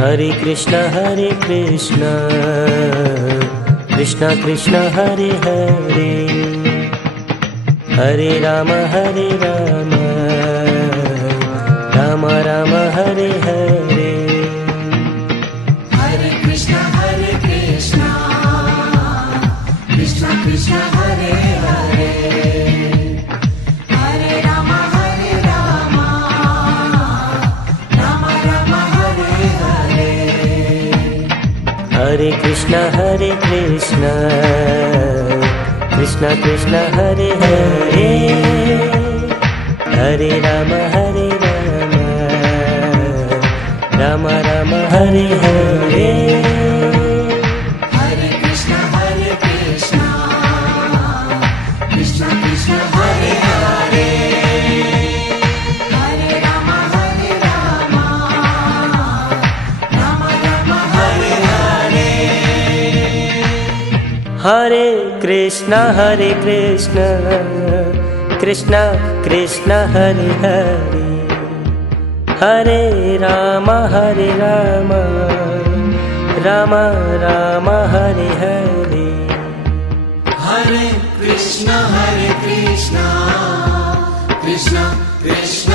Hare Krishna Krishna Krishna Hare Hare, Hare Ram Ram Ram Hare Hare. Hare Krishna Krishna Krishna Hare Hare, Hare Ram Ram Ram Hare Hare. Hare Krishna Krishna Krishna Hare Hare, Hare Ram Ram Ram Hare Hare. Hare Krishna Krishna Krishna Hare Hare, Hare Ram Ram Ram Hare Hare. Hare Krishna Krishna Krishna Hare Hare, Hare Ram Ram Ram Hare Hare. Hare Krishna Krishna Krishna